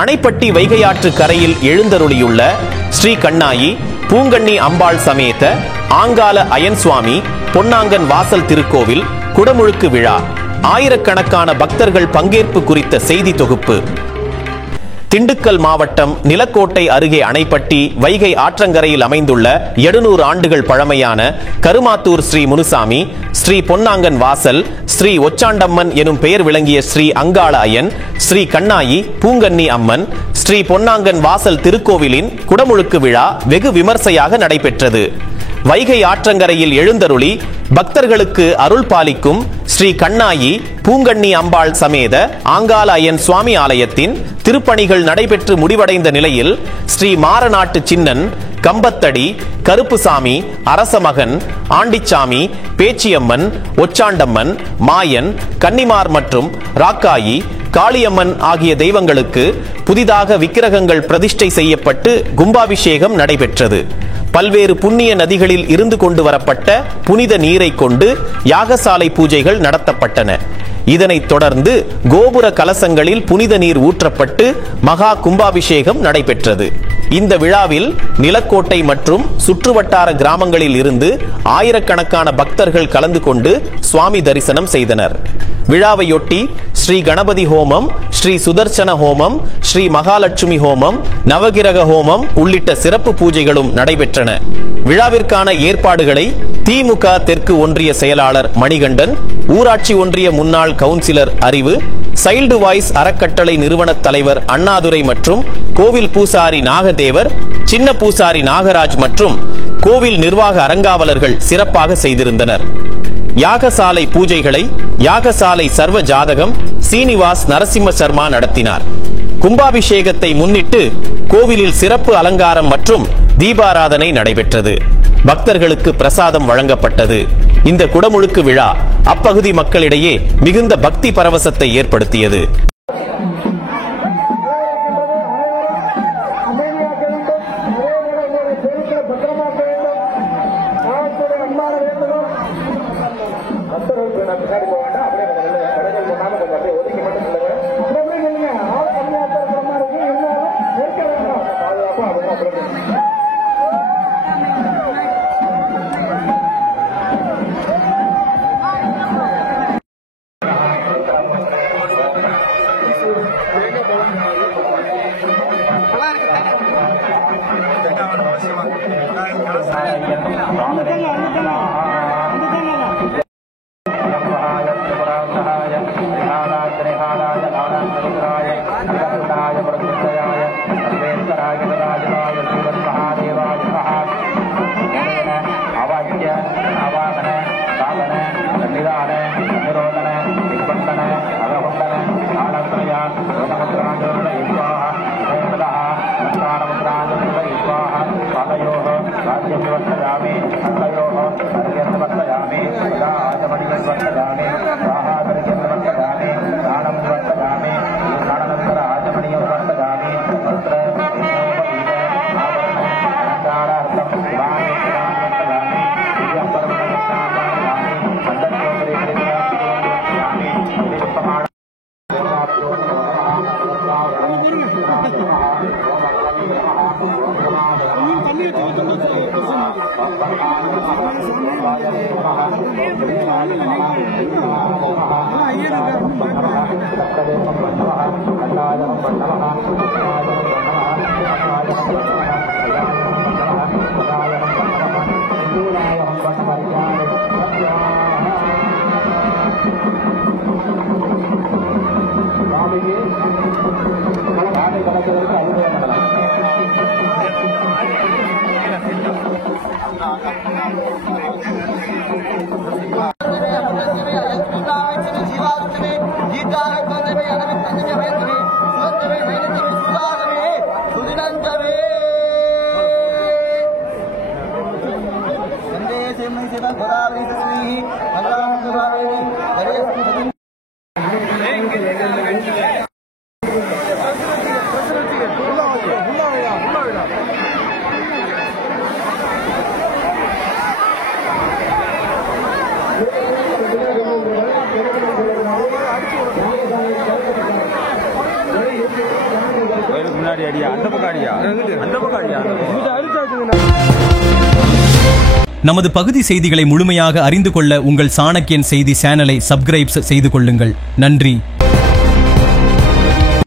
அணைப்பட்டி வைகையாற்று கரையில் எழுந்தருளியுள்ள ஸ்ரீ கண்ணாயி பூங்கண்ணி அம்பாள் சமேத ஆங்கால அயன் சுவாமி பொன்னாங்கன் வாசல் திருக்கோவில் குடமுழுக்கு விழா. ஆயிரக்கணக்கான பக்தர்கள் பங்கேற்பு குறித்த செய்தி தொகுப்பு. திண்டுக்கல் மாவட்டம் நிலக்கோட்டை அருகே அணைப்பட்டி வைகை ஆற்றங்கரையில் அமைந்துள்ள 700 ஆண்டுகள் பழமையான கருமாத்தூர் ஸ்ரீ முனுசாமி, ஸ்ரீ பொன்னாங்கன் வாசல், ஸ்ரீ ஒச்சாண்டம்மன் எனும் பெயர் விளங்கிய ஸ்ரீ அங்காள அயன், ஸ்ரீ கண்ணாயி பூங்கண்ணி அம்மன், ஸ்ரீ பொன்னாங்கன் வாசல் திருக்கோவிலின் குடமுழுக்கு விழா வெகு விமர்சையாக நடைபெற்றது. வைகை ஆற்றங்கரையில் எழுந்தருளி பக்தர்களுக்கு அருள் பாலிக்கும் ஸ்ரீ கண்ணாயி பூங்கண்ணி அம்பாள் சமேத ஆங்கால அயன் சுவாமி ஆலயத்தின் திருப்பணிகள் நடைபெற்று முடிவடைந்த நிலையில் ஸ்ரீ மாரநாட்டு சின்னன், கம்பத்தடி, கருப்புசாமி, அரசமகன், ஆண்டிச்சாமி, பேச்சியம்மன், ஒச்சாண்டம்மன், மாயன், கன்னிமார் மற்றும் ராக்காயி, காளியம்மன் ஆகிய தெய்வங்களுக்கு புதிதாக விக்கிரகங்கள் பிரதிஷ்டை செய்யப்பட்டு கும்பாபிஷேகம் நடைபெற்றது. பல்வேறு புண்ணிய நதிகளில் இருந்து கொண்டு வரப்பட்ட புனித நீரை கொண்டு யாகசாலை பூஜைகள் நடத்தப்பட்டன. இதனைத் தொடர்ந்து கோபுர கலசங்களில் புனித நீர் ஊற்றப்பட்டு மகா கும்பாபிஷேகம் நடைபெற்றது. இந்த விழாவில் நிலக்கோட்டை மற்றும் சுற்றுவட்டார கிராமங்களில் இருந்து ஆயிரக்கணக்கான பக்தர்கள் கலந்து கொண்டு சுவாமி தரிசனம் செய்தனர். விழாவையொட்டி ஸ்ரீ கணபதி ஹோமம், ஸ்ரீ சுதர்சன ஹோமம், ஸ்ரீ மகாலட்சுமி ஹோமம், நவகிரக ஹோமம் உள்ளிட்ட சிறப்பு பூஜைகளும் நடைபெற்றன. விழாவிற்கான ஏற்பாடுகளை திமுக தெற்கு ஒன்றிய செயலாளர் மணிகண்டன், ஊராட்சி ஒன்றிய முன்னாள் கவுன்சிலர் அறிவு, சைல்டு வாய்ஸ் அறக்கட்டளை நிறுவன தலைவர் அண்ணாதுரை மற்றும் கோவில் பூசாரி நாகதேவர், சின்ன பூசாரி நாகராஜ் மற்றும் கோவில் நிர்வாக அறங்காவலர்கள் சிறப்பாக செய்திருந்தனர். யாகசாலை பூஜைகளை யாகசாலை சர்வ ஜாதகம் சீனிவாஸ் நரசிம்ம சர்மா நடத்தினார். கும்பாபிஷேகத்தை முன்னிட்டு கோவிலில் சிறப்பு அலங்காரம் மற்றும் தீபாராதனை நடைபெற்றது. பக்தர்களுக்கு பிரசாதம் வழங்கப்பட்டது. இந்த குடமுழுக்கு விழா அப்பகுதி மக்களிடையே மிகுந்த பக்தி பரவசத்தை ஏற்படுத்தியது. நமது பகுதி செய்திகளை முழுமையாக அறிந்து கொள்ள உங்கள் சாணக்கியன் செய்தி சேனலை சப்ஸ்கிரைப் செய்து கொள்ளுங்கள். நன்றி.